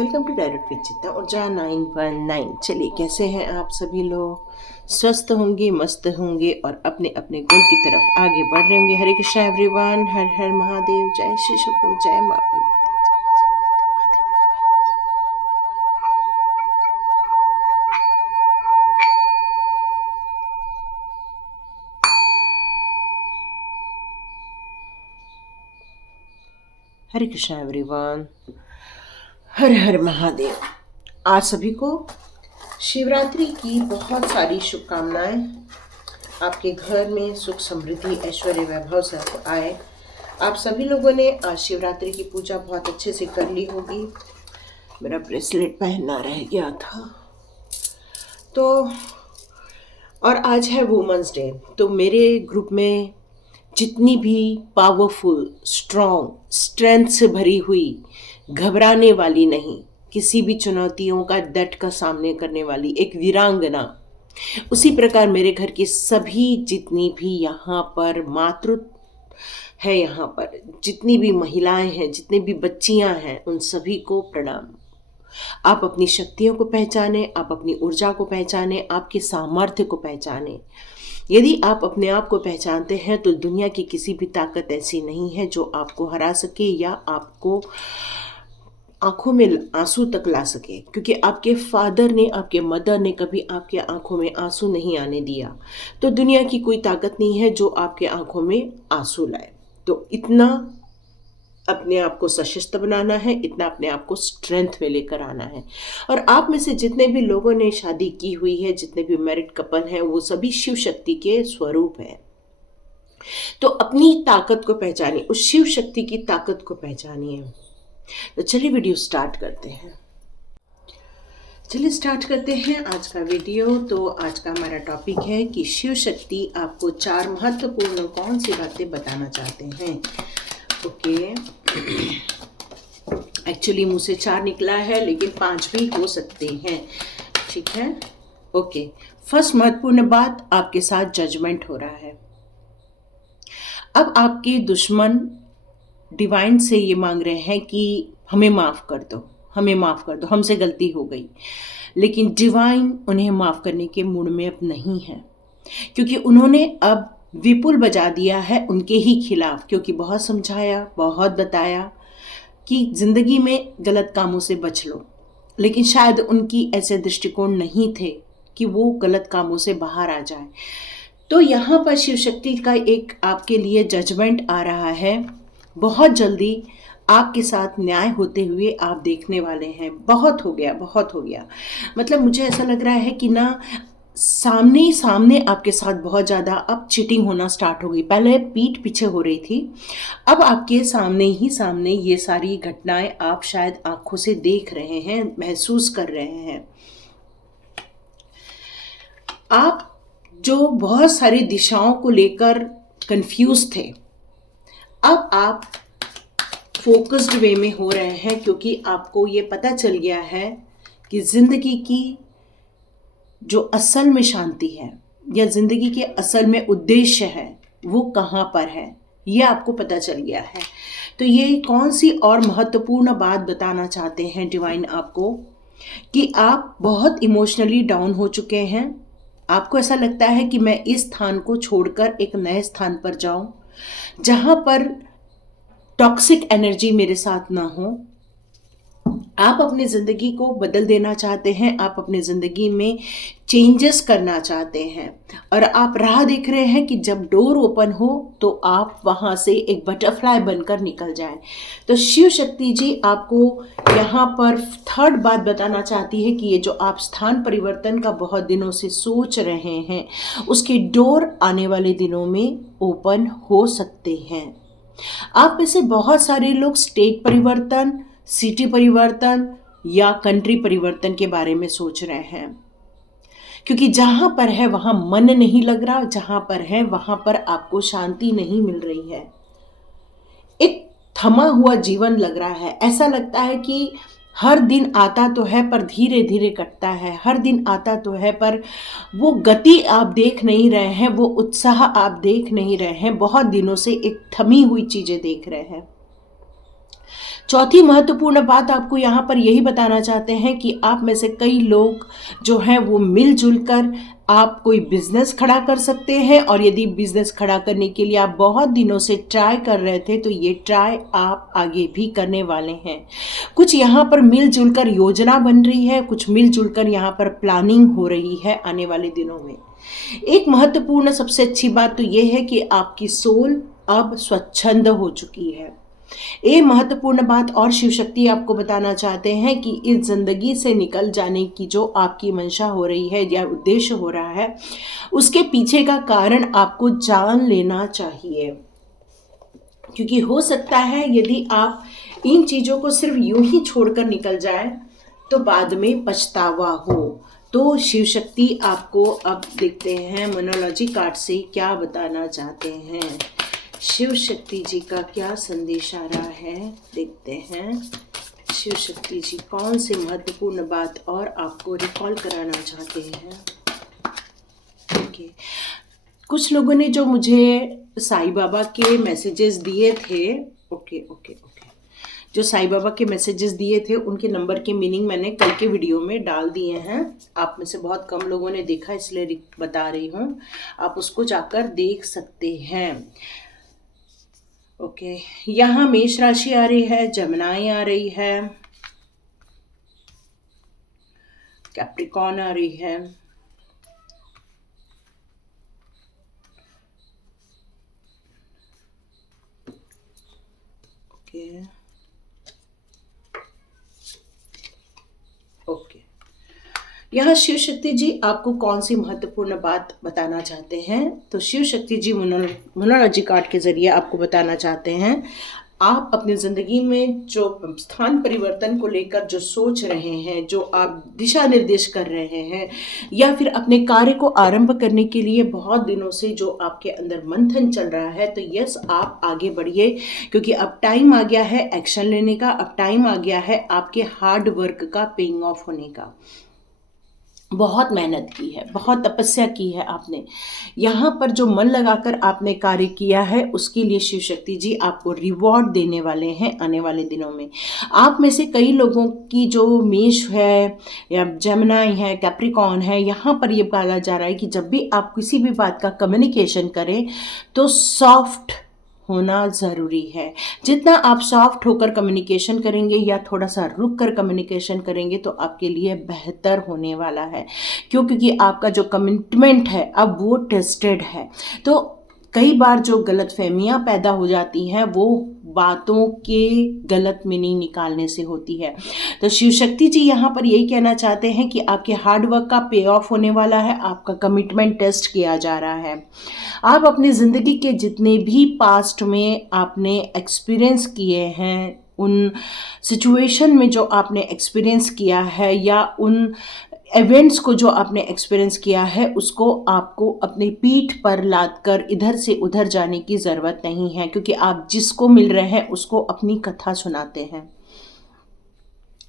Welcome to direct विचिता ऊर्जा 919। चलिए, कैसे हैं आप सभी लोग? स्वस्थ होंगे, मस्त होंगे और अपने अपने गोल की तरफ आगे बढ़ रहे होंगे। हरे कृष्णा एवरीवन, हर हर महादेव, जय श्री शुक्र, जय माँ भगवती। हरे कृष्णा एवरीवन, हर हर महादेव। आज सभी को शिवरात्रि की बहुत सारी शुभकामनाएं। आपके घर में सुख समृद्धि ऐश्वर्य वैभव से आए। आप सभी लोगों ने आज शिवरात्रि की पूजा बहुत अच्छे से कर ली होगी। मेरा ब्रेसलेट पहनना रह गया था तो, और आज है वुमेंस डे। तो मेरे ग्रुप में जितनी भी पावरफुल, स्ट्रॉन्ग, स्ट्रेंथ से भरी हुई, घबराने वाली नहीं, किसी भी चुनौतियों का डट का सामने करने वाली एक वीरांगना, उसी प्रकार मेरे घर की सभी जितनी भी यहाँ पर मातृत्व है, यहाँ पर जितनी भी महिलाएं हैं, जितनी भी बच्चियां हैं, उन सभी को प्रणाम। आप अपनी शक्तियों को पहचाने, आप अपनी ऊर्जा को पहचाने, आपके सामर्थ्य को पहचाने। यदि आप अपने आप को पहचानते हैं तो दुनिया की किसी भी ताकत ऐसी नहीं है जो आपको हरा सके या आपको आंखों में आंसू तक ला सके, क्योंकि आपके फादर ने, आपके मदर ने कभी आपके आंखों में आंसू नहीं आने दिया। तो दुनिया की कोई ताकत नहीं है जो आपके आंखों में आंसू लाए। तो इतना अपने आप को सशक्त बनाना है, इतना अपने आप को स्ट्रेंथ में लेकर आना है। और आप में से जितने भी लोगों ने शादी की हुई है, जितने भी मैरिड कपल हैं, वो सभी शिव शक्ति के स्वरूप हैं। तो अपनी ताकत को पहचानिए, उस शिव शक्ति की ताकत को पहचानिए। तो चलिए वीडियो स्टार्ट करते हैं। आज का वीडियो। तो आज का हमारा टॉपिक है कि शिव शक्ति आपको 4 महत्वपूर्ण कौन सी बातें बताना चाहते हैं। ओके, एक्चुअली मुंह से 4 निकला है, लेकिन 5 भी हो सकते हैं। ठीक है, ओके। फर्स्ट महत्वपूर्ण बात, आपके साथ जजमेंट हो रहा है। अब आपके दुश्मन डिवाइन से ये मांग रहे हैं कि हमें माफ़ कर दो, हमें माफ़ कर दो, हमसे गलती हो गई। लेकिन डिवाइन उन्हें माफ़ करने के मूड में अब नहीं है, क्योंकि उन्होंने अब विपुल बजा दिया है उनके ही खिलाफ। क्योंकि बहुत समझाया, बहुत बताया कि ज़िंदगी में गलत कामों से बच लो, लेकिन शायद उनकी ऐसे दृष्टिकोण नहीं थे कि वो गलत कामों से बाहर आ जाए। तो यहाँ पर शिव शक्ति का एक आपके लिए जजमेंट आ रहा है। बहुत जल्दी आपके साथ न्याय होते हुए आप देखने वाले हैं। बहुत हो गया, बहुत हो गया। मतलब मुझे ऐसा लग रहा है कि ना, सामने सामने आपके साथ बहुत ज़्यादा अब चीटिंग होना स्टार्ट हो गई। पहले पीठ पीछे हो रही थी, अब आपके सामने ही सामने ये सारी घटनाएं आप शायद आंखों से देख रहे हैं, महसूस कर रहे हैं। आप जो बहुत सारी दिशाओं को लेकर कंफ्यूज थे, अब आप फोकस्ड वे में हो रहे हैं, क्योंकि आपको ये पता चल गया है कि ज़िंदगी की जो असल में शांति है या ज़िंदगी के असल में उद्देश्य है वो कहाँ पर है, ये आपको पता चल गया है। तो ये कौन सी और महत्वपूर्ण बात बताना चाहते हैं डिवाइन आपको, कि आप बहुत इमोशनली डाउन हो चुके हैं। आपको ऐसा लगता है कि मैं इस स्थान को छोड़कर एक नए स्थान पर जाऊं, जहां पर टॉक्सिक एनर्जी मेरे साथ ना हो। आप अपनी ज़िंदगी को बदल देना चाहते हैं, आप अपनी ज़िंदगी में चेंजेस करना चाहते हैं, और आप राह देख रहे हैं कि जब डोर ओपन हो तो आप वहाँ से एक बटरफ्लाई बनकर निकल जाएं। तो शिव शक्ति जी आपको यहाँ पर थर्ड बात बताना चाहती है कि ये जो आप स्थान परिवर्तन का बहुत दिनों से सोच रहे हैं, उसके डोर आने वाले दिनों में ओपन हो सकते हैं। आप में से बहुत सारे लोग स्टेट परिवर्तन, सिटी परिवर्तन या कंट्री परिवर्तन के बारे में सोच रहे हैं, क्योंकि जहां पर है वहां मन नहीं लग रहा, जहां पर है वहां पर आपको शांति नहीं मिल रही है। एक थमा हुआ जीवन लग रहा है। ऐसा लगता है कि हर दिन आता तो है पर धीरे धीरे कटता है, हर दिन आता तो है पर वो गति आप देख नहीं रहे हैं, वो उत्साह आप देख नहीं रहे हैं। बहुत दिनों से एक थमी हुई चीजें देख रहे हैं। चौथी महत्वपूर्ण बात आपको यहाँ पर यही बताना चाहते हैं कि आप में से कई लोग जो हैं वो मिलजुल कर आप कोई बिजनेस खड़ा कर सकते हैं, और यदि बिजनेस खड़ा करने के लिए आप बहुत दिनों से ट्राई कर रहे थे तो ये ट्राई आप आगे भी करने वाले हैं। कुछ यहाँ पर मिलजुल कर योजना बन रही है, कुछ मिलजुल कर यहाँ पर प्लानिंग हो रही है आने वाले दिनों में। एक महत्वपूर्ण सबसे अच्छी बात तो ये है कि आपकी सोल अब स्वच्छंद हो चुकी है। ये महत्वपूर्ण बात और शिव शक्ति आपको बताना चाहते हैं कि इस जिंदगी से निकल जाने की जो आपकी मंशा हो रही है या उद्देश्य हो रहा है, उसके पीछे का कारण आपको जान लेना चाहिए। क्योंकि हो सकता है यदि आप इन चीज़ों को सिर्फ यूं ही छोड़कर निकल जाए तो बाद में पछतावा हो। तो शिव शक्ति आपको अब देखते हैं मोनोलॉजी कार्ड से क्या बताना चाहते हैं। शिव शक्ति जी का क्या संदेश आ रहा है, देखते हैं। शिव शक्ति जी कौन सी महत्वपूर्ण बात और आपको रिकॉल कराना चाहते हैं। ओके, कुछ लोगों ने जो मुझे साईं बाबा के मैसेजेस दिए थे, ओके, जो साईं बाबा के मैसेजेस दिए थे उनके नंबर के मीनिंग मैंने कल के वीडियो में डाल दिए हैं। आप में से बहुत कम लोगों ने देखा, इसलिए बता रही हूँ, आप उसको जाकर देख सकते हैं। ओके, यहाँ मेष राशि आ रही है, जमुनाई आ रही है, कैप्रिकॉर्न आ रही है, ओके। यहाँ शिव शक्ति जी आपको कौन सी महत्वपूर्ण बात बताना चाहते हैं, तो शिव शक्ति जी मोनोलॉजी कार्ड के जरिए आपको बताना चाहते हैं, आप अपनी ज़िंदगी में जो स्थान परिवर्तन को लेकर जो सोच रहे हैं, जो आप दिशा निर्देश कर रहे हैं, या फिर अपने कार्य को आरंभ करने के लिए बहुत दिनों से जो आपके अंदर मंथन चल रहा है, तो यस, आप आगे बढ़िए, क्योंकि अब टाइम आ गया है एक्शन लेने का, अब टाइम आ गया है आपके हार्ड वर्क का पेइंग ऑफ होने का। बहुत मेहनत की है, बहुत तपस्या की है आपने, यहाँ पर जो मन लगाकर आपने कार्य किया है उसके लिए शिव शक्ति जी आपको रिवॉर्ड देने वाले हैं आने वाले दिनों में। आप में से कई लोगों की जो मेष है या जमुनाई है, कैप्रिकॉर्न है, यहाँ पर ये कहा जा रहा है कि जब भी आप किसी भी बात का कम्युनिकेशन करें तो सॉफ्ट होना ज़रूरी है। जितना आप सॉफ्ट होकर कम्युनिकेशन करेंगे या थोड़ा सा रुक कर कम्युनिकेशन करेंगे तो आपके लिए बेहतर होने वाला है, क्योंकि आपका जो कमिटमेंट है अब वो टेस्टेड है। तो कई बार जो गलतफहमियां पैदा हो जाती हैं वो बातों के गलत मीनिंग निकालने से होती है। तो शिव शक्ति जी यहाँ पर यही कहना चाहते हैं कि आपके हार्डवर्क का पे ऑफ होने वाला है, आपका कमिटमेंट टेस्ट किया जा रहा है। आप अपनी ज़िंदगी के जितने भी पास्ट में आपने एक्सपीरियंस किए हैं, उन सिचुएशन में जो आपने एक्सपीरियंस किया है या उन इवेंट्स को जो आपने एक्सपीरियंस किया है, उसको आपको अपनी पीठ पर लाद कर इधर से उधर जाने की ज़रूरत नहीं है, क्योंकि आप जिसको मिल रहे हैं उसको अपनी कथा सुनाते हैं।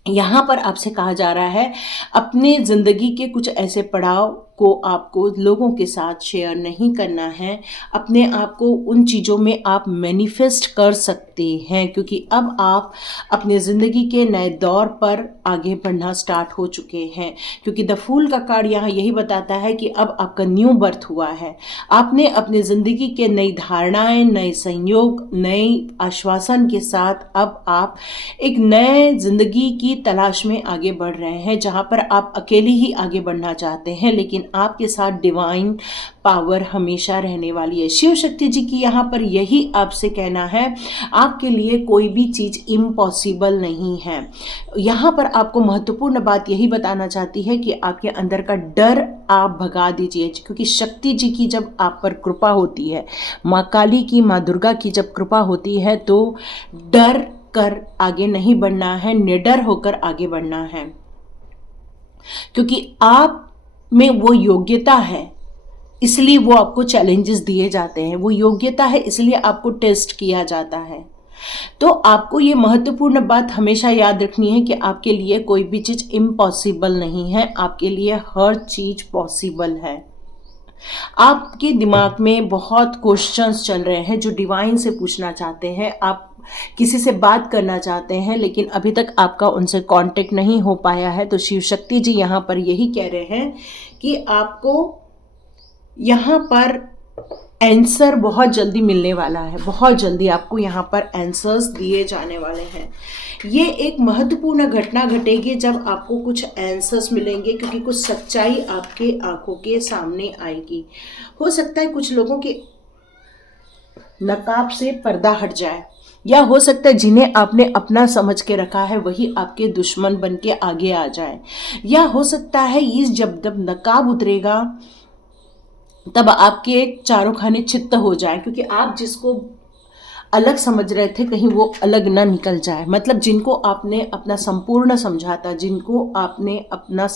यहाँ पर आपसे कहा जा रहा है अपने ज़िंदगी के कुछ ऐसे पड़ाव को आपको लोगों के साथ शेयर नहीं करना है। अपने आप को उन चीज़ों में आप मैनिफेस्ट कर सकते हैं, क्योंकि अब आप अपने ज़िंदगी के नए दौर पर आगे बढ़ना स्टार्ट हो चुके हैं। क्योंकि द फूल का कार्ड यहाँ यही बताता है कि अब आपका न्यू बर्थ हुआ है। आपने अपने ज़िंदगी के नई धारणाएं, नए संयोग, नए आश्वासन के साथ अब आप एक नए ज़िंदगी की तलाश में आगे बढ़ रहे हैं, जहाँ पर आप अकेले ही आगे बढ़ना चाहते हैं, लेकिन आपके साथ डिवाइन पावर हमेशा रहने वाली है। शिव शक्ति जी की यहाँ पर यही आपसे कहना है, आपके लिए कोई भी चीज़ इम्पॉसिबल नहीं है। यहाँ पर आपको महत्वपूर्ण बात यही बताना चाहती है कि आपके अंदर का डर आप भगा दीजिए, क्योंकि शक्ति जी की जब आप पर कृपा होती है, माँ काली की, माँ दुर्गा की जब कृपा होती है, तो डर कर आगे नहीं बढ़ना है, निडर होकर आगे बढ़ना है, क्योंकि आप में वो योग्यता है, इसलिए वो आपको चैलेंजेस दिए जाते हैं। वो योग्यता है इसलिए आपको टेस्ट किया जाता है। तो आपको ये महत्वपूर्ण बात हमेशा याद रखनी है कि आपके लिए कोई भी चीज़ इम्पॉसिबल नहीं है, आपके लिए हर चीज़ पॉसिबल है। आपके दिमाग में बहुत क्वेश्चंस चल रहे हैं जो डिवाइन से पूछना चाहते हैं। आप किसी से बात करना चाहते हैं लेकिन अभी तक आपका उनसे कांटेक्ट नहीं हो पाया है, तो शिव शक्ति जी यहाँ पर यही कह रहे हैं कि आपको यहाँ पर आंसर बहुत जल्दी मिलने वाला है, बहुत जल्दी आपको यहाँ पर आंसर्स दिए जाने वाले हैं। ये एक महत्वपूर्ण घटना घटेगी जब आपको कुछ आंसर्स मिलेंगे, क्योंकि कुछ सच्चाई आपके आंखों के सामने आएगी। हो सकता है कुछ लोगों के नकाब से पर्दा हट जाए, या हो सकता है जिन्हें आपने अपना समझ के रखा है वही आपके दुश्मन बन के आगे आ जाए, या हो सकता है ये जब नकाब उतरेगा तब आपके चारों खाने चित्त हो जाए, क्योंकि आप जिसको अलग समझ रहे थे कहीं वो अलग ना निकल जाए। मतलब जिनको आपने अपना संपूर्ण समझा था, जिनको आपने अपना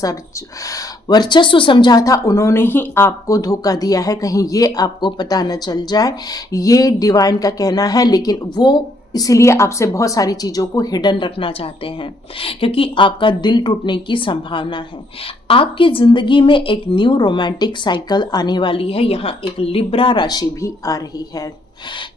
वर्चस्व समझा था, उन्होंने ही आपको धोखा दिया है, कहीं ये आपको पता न चल जाए। ये डिवाइन का कहना है, लेकिन वो इसीलिए आपसे बहुत सारी चीज़ों को हिडन रखना चाहते हैं, क्योंकि आपका दिल टूटने की संभावना है। आपकी ज़िंदगी में एक न्यू रोमांटिक साइकिल आने वाली है। यहाँ एक लिब्रा राशि भी आ रही है,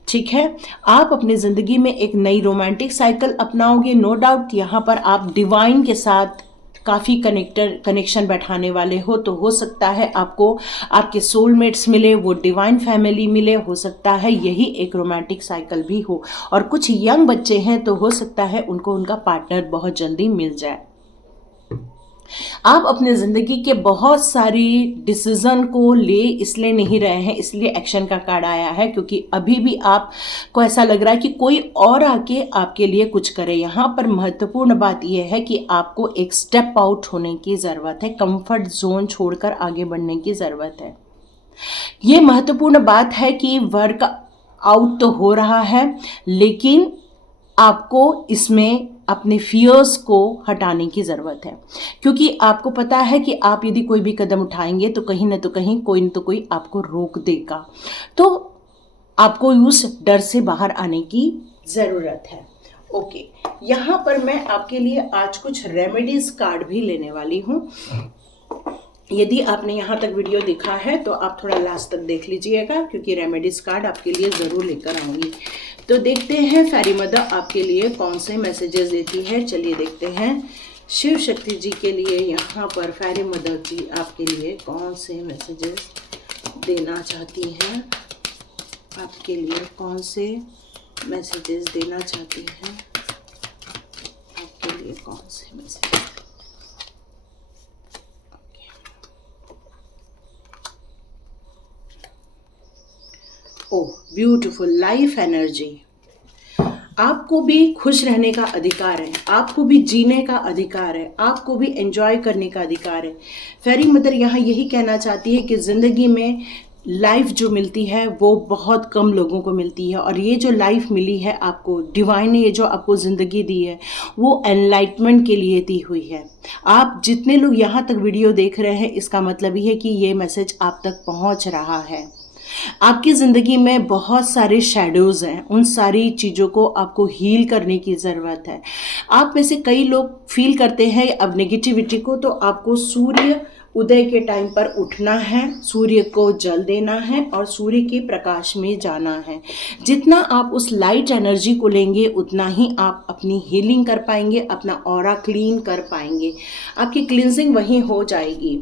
ठीक है। आप अपनी ज़िंदगी में एक नई रोमांटिक साइकिल अपनाओगे, नो डाउट। यहाँ पर आप डिवाइन के साथ काफ़ी कनेक्शन बैठाने वाले हो, तो हो सकता है आपको आपके सोलमेट्स मिले, वो डिवाइन फैमिली मिले, हो सकता है यही एक रोमांटिक साइकिल भी हो। और कुछ यंग बच्चे हैं तो हो सकता है उनको उनका पार्टनर बहुत जल्दी मिल जाए। आप अपने ज़िंदगी के बहुत सारी डिसीज़न को ले इसलिए नहीं रहे हैं, इसलिए एक्शन का कार्ड आया है, क्योंकि अभी भी आपको ऐसा लग रहा है कि कोई और आके आपके लिए कुछ करे। यहाँ पर महत्वपूर्ण बात यह है कि आपको एक स्टेप आउट होने की ज़रूरत है, कंफर्ट जोन छोड़कर आगे बढ़ने की ज़रूरत है। ये महत्वपूर्ण बात है कि वर्क आउट तो हो रहा है, लेकिन आपको इसमें अपने फियर्स को हटाने की ज़रूरत है, क्योंकि आपको पता है कि आप यदि कोई भी कदम उठाएंगे तो कहीं न तो कहीं कोई न तो कोई आपको रोक देगा। तो आपको उस डर से बाहर आने की ज़रूरत है। ओके, यहाँ पर मैं आपके लिए आज कुछ रेमेडीज़ कार्ड भी लेने वाली हूँ। यदि आपने यहाँ तक वीडियो देखा है तो आप थोड़ा लास्ट तक देख लीजिएगा, क्योंकि रेमेडीज़ कार्ड आपके लिए ज़रूर लेकर आऊँगी। तो देखते हैं फेरी मदर आपके लिए कौन से मैसेजेस देती है। चलिए देखते हैं शिव शक्ति जी के लिए यहाँ पर फेरी मदर जी आपके लिए कौन से मैसेजेस देना चाहती हैं, आपके लिए कौन से मैसेजेस देना चाहती हैं, आपके लिए कौन से messages. Oh beautiful, life energy. आपको भी खुश रहने का अधिकार है, आपको भी जीने का अधिकार है, आपको भी एंजॉय करने का अधिकार है। फेरी मदर यहाँ यही कहना चाहती है कि ज़िंदगी में लाइफ जो मिलती है वो बहुत कम लोगों को मिलती है, और ये जो लाइफ मिली है आपको, डिवाइन ने ये जो आपको ज़िंदगी दी है वो एनलाइटमेंट के लिए दी हुई है। आप जितने लोग यहाँ तक वीडियो देख रहे हैं, इसका मतलब ये है कि ये मैसेज आप तक पहुँच रहा है। आपकी ज़िंदगी में बहुत सारे शैडोज़ हैं, उन सारी चीज़ों को आपको हील करने की ज़रूरत है। आप में से कई लोग फील करते हैं अब नेगेटिविटी को, तो आपको सूर्य उदय के टाइम पर उठना है, सूर्य को जल देना है और सूर्य के प्रकाश में जाना है। जितना आप उस लाइट एनर्जी को लेंगे उतना ही आप अपनी हीलिंग कर पाएंगे, अपना ऑरा क्लीन कर पाएंगे, आपकी क्लींजिंग वहीं हो जाएगी।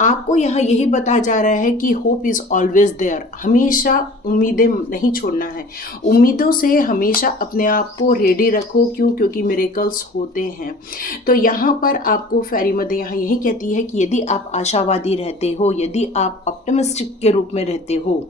आपको यहाँ यही बताया जा रहा है कि होप इज़ ऑलवेज देयर, हमेशा उम्मीदें नहीं छोड़ना है, उम्मीदों से हमेशा अपने आप को रेडी रखो। क्यों? क्योंकि मिरेकल्स होते हैं। तो यहाँ पर आपको फेरी मदर यहाँ यही कहती है कि यदि आप आशावादी रहते हो, यदि आप ऑप्टिमिस्टिक के रूप में रहते हो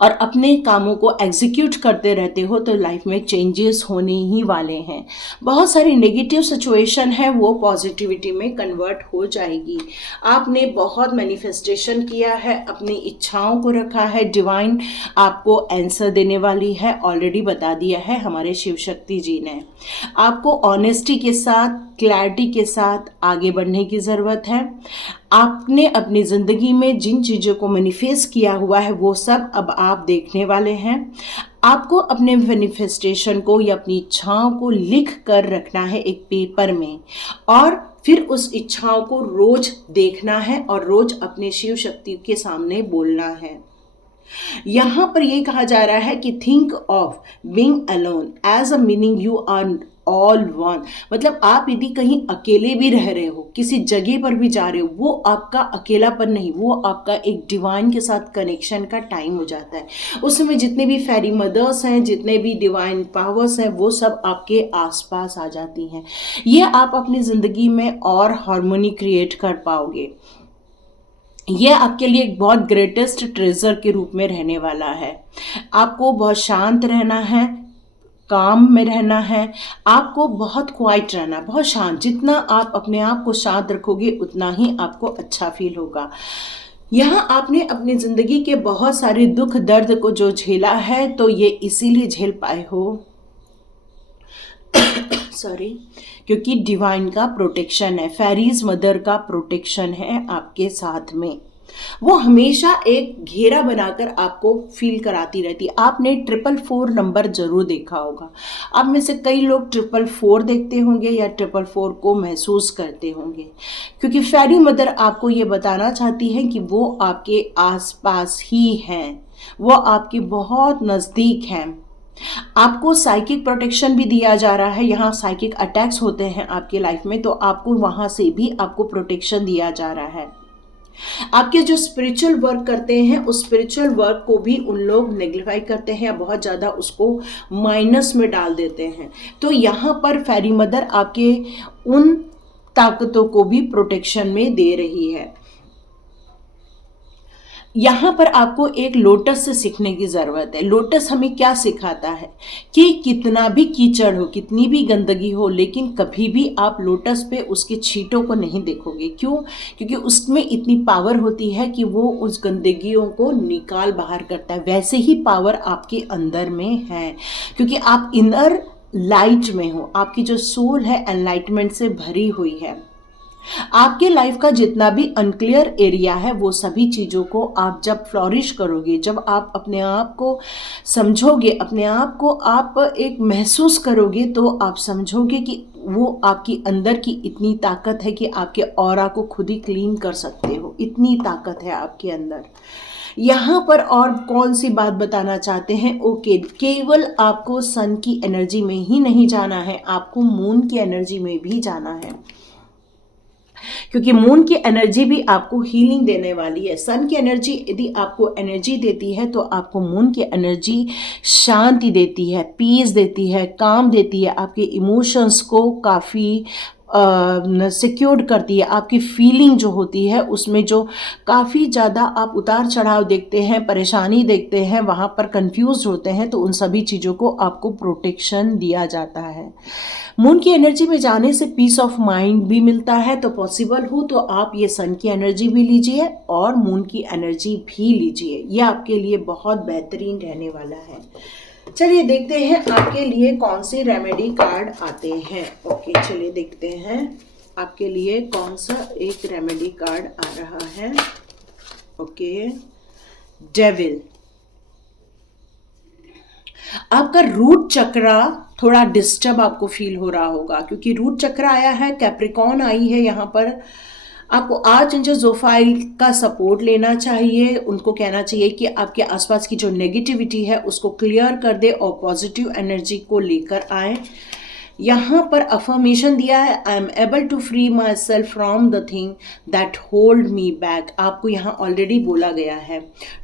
और अपने कामों को एग्जीक्यूट करते रहते हो, तो लाइफ में चेंजेस होने ही वाले हैं। बहुत सारी नेगेटिव सिचुएशन है वो पॉजिटिविटी में कन्वर्ट हो जाएगी। आपने बहुत मैनिफेस्टेशन किया है, अपनी इच्छाओं को रखा है, डिवाइन आपको आंसर देने वाली है, ऑलरेडी बता दिया है हमारे शिव शक्ति जी ने। आपको ऑनेस्टी के साथ, क्लैरिटी के साथ आगे बढ़ने की ज़रूरत है। आपने अपनी ज़िंदगी में जिन चीज़ों को मैनिफेस्ट किया हुआ है वो सब अब आप देखने वाले हैं। आपको अपने मैनिफेस्टेशन को या अपनी इच्छाओं को लिख कर रखना है एक पेपर में, और फिर उस इच्छाओं को रोज़ देखना है और रोज़ अपने शिव शक्ति के सामने बोलना है। यहाँ पर ये कहा जा रहा है कि think of being alone as a meaning you are all one. मतलब आप यदि कहीं अकेले भी रह रहे हो, किसी जगह पर भी जा रहे हो, वो आपका अकेलापन नहीं, वो आपका एक डिवाइन के साथ कनेक्शन का टाइम हो जाता है। उस समय जितने भी फेरी मदर्स हैं, जितने भी डिवाइन पावर्स हैं, वो सब आपके आसपास आ जाती हैं। ये आप अपनी ज़िंदगी में और हार्मोनी क्रिएट कर पाओगे। ये आपके लिए एक बहुत ग्रेटेस्ट ट्रेजर के रूप में रहने वाला है। आपको बहुत शांत रहना है, काम में रहना है, आपको बहुत क्वाइट रहना, बहुत शांत। जितना आप अपने आप को शांत रखोगे उतना ही आपको अच्छा फील होगा। यहाँ आपने अपनी ज़िंदगी के बहुत सारे दुख दर्द को जो झेला है, तो ये इसीलिए झेल पाए हो सॉरी, क्योंकि डिवाइन का प्रोटेक्शन है, फेरीज मदर का प्रोटेक्शन है आपके साथ में। वो हमेशा एक घेरा बनाकर आपको फील कराती रहती है। आपने 444 नंबर जरूर देखा होगा। आप में से कई लोग 444 देखते होंगे या 444 को महसूस करते होंगे, क्योंकि फेरी मदर आपको ये बताना चाहती है कि वो आपके आसपास ही हैं, वो आपके बहुत नज़दीक हैं। आपको साइकिक प्रोटेक्शन भी दिया जा रहा है। यहाँ साइकिक अटैक्स होते हैं आपकी लाइफ में, तो आपको वहाँ से भी आपको प्रोटेक्शन दिया जा रहा है। आपके जो स्पिरिचुअल वर्क करते हैं, उस स्पिरिचुअल वर्क को भी उन लोग नेग्लिफाई करते हैं या बहुत ज़्यादा उसको माइनस में डाल देते हैं। तो यहाँ पर फेरी मदर आपके उन ताकतों को भी प्रोटेक्शन में दे रही है। यहाँ पर आपको एक लोटस से सीखने की ज़रूरत है। लोटस हमें क्या सिखाता है कि कितना भी कीचड़ हो, कितनी भी गंदगी हो, लेकिन कभी भी आप लोटस पे उसके छींटों को नहीं देखोगे। क्यों? क्योंकि उसमें इतनी पावर होती है कि वो उस गंदगियों को निकाल बाहर करता है। वैसे ही पावर आपके अंदर में है, क्योंकि आप इनर लाइट में हो। आपकी जो सोल है एनलाइटमेंट से भरी हुई है। आपके लाइफ का जितना भी अनक्लियर एरिया है, वो सभी चीज़ों को आप जब फ्लॉरिश करोगे, जब आप अपने आप को समझोगे, अपने आप को आप एक महसूस करोगे, तो आप समझोगे कि वो आपकी अंदर की इतनी ताकत है कि आपके ऑरा को खुद ही क्लीन कर सकते हो। इतनी ताकत है आपके अंदर। यहाँ पर और कौन सी बात बताना चाहते हैं? ओके, केवल आपको सन की एनर्जी में ही नहीं जाना है, आपको मून की एनर्जी में भी जाना है, क्योंकि मून की एनर्जी भी आपको हीलिंग देने वाली है। सन की एनर्जी यदि आपको एनर्जी देती है, तो आपको मून की एनर्जी शांति देती है, पीस देती है, काम देती है, आपके इमोशंस को काफ़ी सिक्योर्ड करती है। आपकी फीलिंग जो होती है उसमें जो काफ़ी ज़्यादा आप उतार चढ़ाव देखते हैं, परेशानी देखते हैं, वहाँ पर कंफ्यूज होते हैं, तो उन सभी चीज़ों को आपको प्रोटेक्शन दिया जाता है। मून की एनर्जी में जाने से पीस ऑफ माइंड भी मिलता है। तो पॉसिबल हो तो आप ये सन की एनर्जी भी लीजिए और मून की एनर्जी भी लीजिए। ये आपके लिए बहुत बेहतरीन रहने वाला है। चलिए देखते हैं आपके लिए कौन से रेमेडी कार्ड आते हैं। ओके, चलिए देखते हैं आपके लिए कौन सा एक रेमेडी कार्ड आ रहा है। Okay, devil. आपका रूट चक्रा थोड़ा डिस्टर्ब आपको फील हो रहा होगा, क्योंकि रूट चक्र आया है, कैप्रिकॉन आई है। यहाँ पर आपको आर्चएंजल जोफाइल का सपोर्ट लेना चाहिए। उनको कहना चाहिए कि आपके आसपास की जो नेगेटिविटी है उसको क्लियर कर दे और पॉजिटिव एनर्जी को लेकर आए। यहाँ पर अफर्मेशन दिया है, I am able to free myself from the thing that hold me back. आपको यहाँ ऑलरेडी बोला गया है,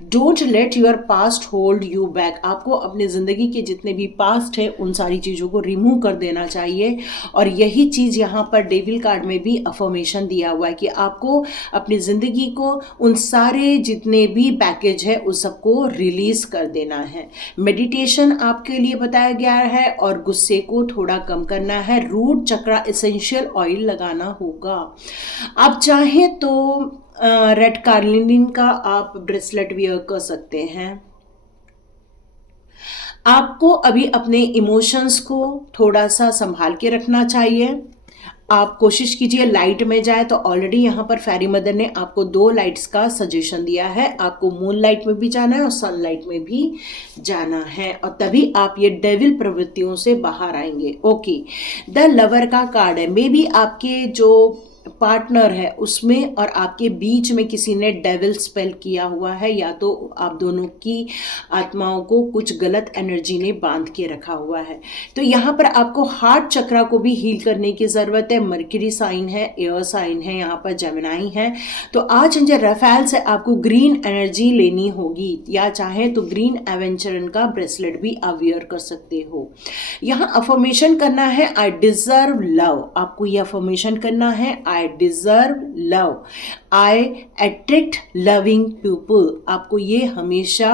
don't let your past hold you back. आपको अपनी ज़िंदगी के जितने भी पास्ट है उन सारी चीज़ों को रिमूव कर देना चाहिए। और यही चीज़ यहाँ पर डेविल कार्ड में भी अफर्मेशन दिया हुआ है कि आपको अपनी ज़िंदगी को उन सारे जितने भी पैकेज है उस सबको रिलीज़ कर देना है। मेडिटेशन आपके लिए बताया गया है और गुस्से को थोड़ा कम करना है। रूट चक्रा एसेंशियल ऑयल लगाना होगा। आप चाहें तो रेड कार्लिनिन का आप ब्रेसलेट वियर कर सकते हैं। आपको अभी अपने इमोशंस को थोड़ा सा संभाल के रखना चाहिए। आप कोशिश कीजिए लाइट में जाए। तो ऑलरेडी यहाँ पर फेरी मदर ने आपको 2 लाइट्स का सजेशन दिया है। आपको मून लाइट में भी जाना है और सनलाइट में भी जाना है, और तभी आप ये डेविल प्रवृत्तियों से बाहर आएंगे। ओके, द लवर का कार्ड है। मे बी आपके जो पार्टनर है उसमें और आपके बीच में किसी ने डेविल स्पेल किया हुआ है, या तो आप दोनों की आत्माओं को कुछ गलत एनर्जी ने बांध के रखा हुआ है। तो यहाँ पर आपको हार्ट चक्रा को भी हील करने की ज़रूरत है। मर्क्यूरी साइन है, एयर साइन है, यहाँ पर जेमिनाई है। तो आज एंजल रफेल से आपको ग्रीन एनर्जी लेनी होगी, या चाहे तो ग्रीन एवेंचरन का ब्रेसलेट भी आप वियर कर सकते हो। यहाँ अफर्मेशन करना है, आई डिजर्व लव। आपको ये अफर्मेशन करना है, I deserve love, I attract loving people. आपको ये हमेशा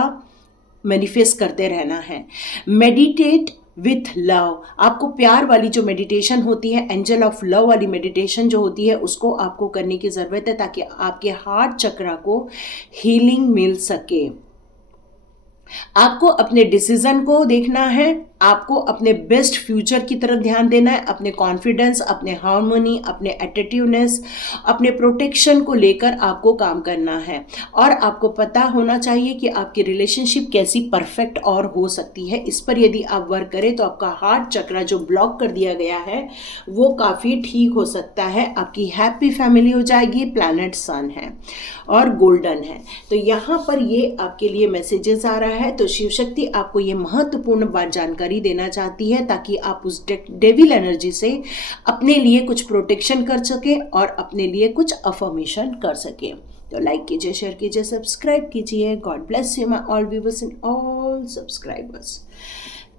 मैनिफेस्ट करते रहना है। Meditate with love. आपको प्यार वाली जो मेडिटेशन होती है, एंजल ऑफ लव वाली मेडिटेशन जो होती है, उसको आपको करने की ज़रूरत है ताकि आपके हार्ट चक्रा को हीलिंग मिल सके। आपको अपने डिसीजन को देखना है, आपको अपने बेस्ट फ्यूचर की तरफ ध्यान देना है, अपने कॉन्फिडेंस, अपने हार्मोनी, अपने एटीट्यूडनेस, अपने प्रोटेक्शन को लेकर आपको काम करना है। और आपको पता होना चाहिए कि आपकी रिलेशनशिप कैसी परफेक्ट और हो सकती है। इस पर यदि आप वर्क करें तो आपका हार्ट चक्रा जो ब्लॉक कर दिया गया है वो काफ़ी ठीक हो सकता है। आपकी हैप्पी फैमिली हो जाएगी। प्लैनेट सन है और गोल्डन है। तो यहाँ पर ये आपके लिए मैसेजेस आ रहा है। तो शिव शक्ति आपको ये महत्वपूर्ण बात जानकारी देना चाहती है ताकि आप उस डेविल एनर्जी से अपने लिए कुछ प्रोटेक्शन कर सके और अपने लिए कुछ अफर्मेशन कर सके। तो लाइक कीजिए, शेयर कीजिए, सब्सक्राइब कीजिए। God bless you my all viewers and all subscribers.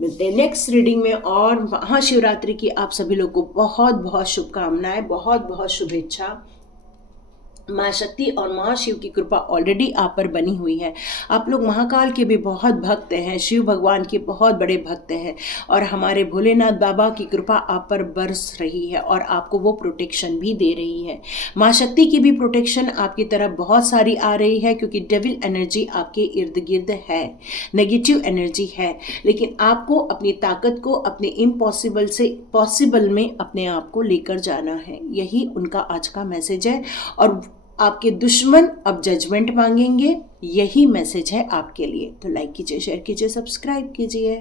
मिलते हैं नेक्स्ट रीडिंग में। और महाशिवरात्रि की आप सभी लोग को बहुत बहुत शुभकामनाएं, बहुत बहुत शुभेच्छा। माँ शक्ति और माँ शिव की कृपा ऑलरेडी आप पर बनी हुई है। आप लोग महाकाल के भी बहुत भक्त हैं, शिव भगवान के बहुत बड़े भक्त हैं, और हमारे भोलेनाथ बाबा की कृपा आप पर बरस रही है और आपको वो प्रोटेक्शन भी दे रही है। माँ शक्ति की भी प्रोटेक्शन आपकी तरफ बहुत सारी आ रही है, क्योंकि डेविल एनर्जी आपके इर्द गिर्द है, नेगेटिव एनर्जी है। लेकिन आपको अपनी ताकत को अपने इम्पॉसिबल से पॉसिबल में अपने आप को लेकर जाना है। यही उनका आज का मैसेज है। और आपके दुश्मन अब जजमेंट मांगेंगे, यही मैसेज है आपके लिए। तो लाइक कीजिए, शेयर कीजिए, सब्सक्राइब कीजिए।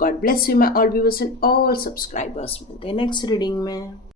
God bless you my all viewers and all subscribers. मिलते हैं नेक्स्ट रीडिंग में।